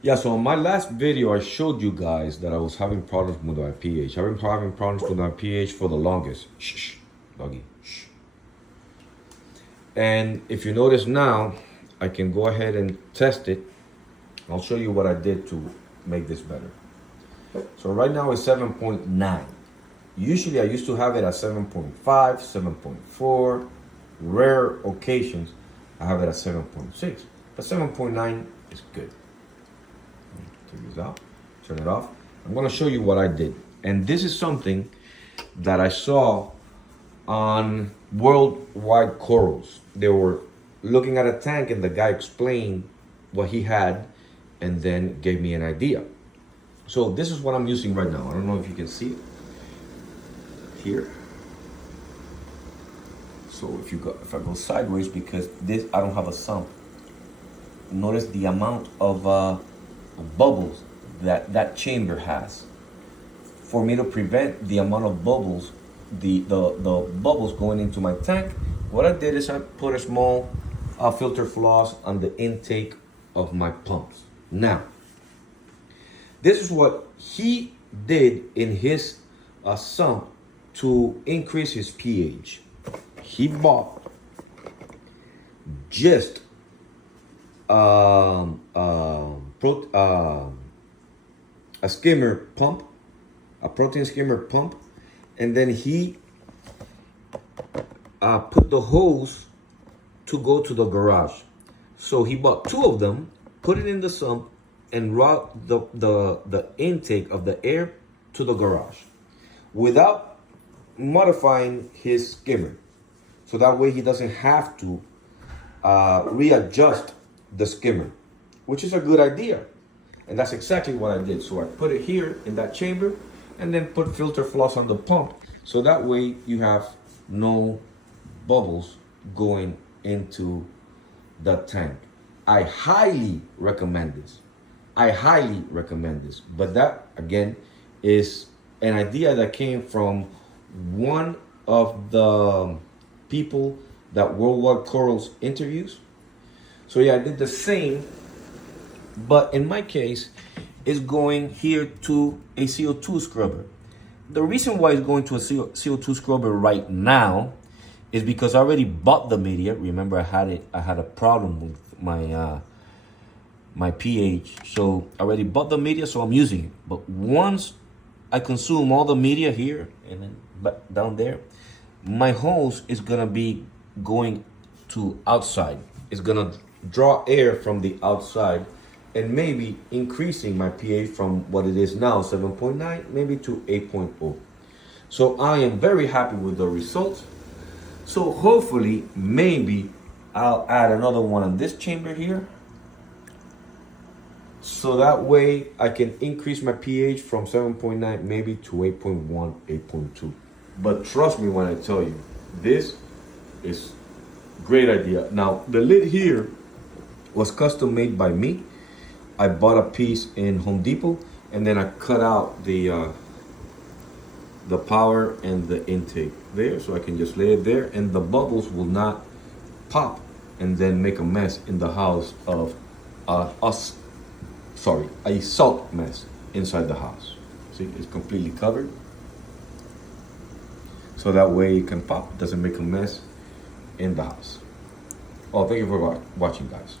Yeah, so in my last video, I showed you guys that I was having problems with my pH. I've been having problems with my pH for the longest. Shh, doggy, shh. And if you notice now, I can go ahead and test it. I'll show you what I did to make this better. So right now it's 7.9. Usually I used to have it at 7.5, 7.4. Rare occasions, I have it at 7.6. But 7.9 is good. Take this out, turn it off. I'm gonna show you what I did. And this is something that I saw on Worldwide Corals. They were looking at a tank and the guy explained what he had and then gave me an idea. So this is what I'm using right now. I don't know if you can see it here. So if I go sideways, because this, I don't have a sump. Notice the amount of bubbles that chamber has. For me to prevent the amount of bubbles, the bubbles going into my tank, what I did is I put a small filter floss on the intake of my pumps. Now, this is what he did in his sump to increase his pH. He bought just a skimmer pump, a protein skimmer pump, and then he put the hose to go to the garage. So he bought two of them, put it in the sump, and route the intake of the air to the garage without modifying his skimmer. So that way he doesn't have to readjust the skimmer, which is a good idea. And that's exactly what I did. So I put it here in that chamber and then put filter floss on the pump. So that way you have no bubbles going into the tank. I highly recommend this. I highly recommend this. But that, again, is an idea that came from one of the people that Worldwide Corals interviews. So yeah, I did the same, but in my case, it's going here to a CO2 scrubber. The reason why it's going to a CO2 scrubber right now is because I already bought the media. Remember, I had a problem with my my pH, so I already bought the media, so I'm using it. But once I consume all the media here and then down there, my hose is gonna be going to outside. It's gonna draw air from the outside and maybe increasing my pH from what it is now, 7.9, maybe to 8.0. So I am very happy with the results. So hopefully, maybe I'll add another one in this chamber here. So that way I can increase my pH from 7.9 maybe to 8.1, 8.2. But trust me when I tell you, this is great idea. Now, the lid here was custom made by me. I bought a piece in Home Depot and then I cut out the power and the intake there, so I can just lay it there and the bubbles will not pop and then make a mess in the house of a salt mess inside the house. See, it's completely covered. So that way it can pop, doesn't make a mess in the house. Oh, thank you for watching, guys.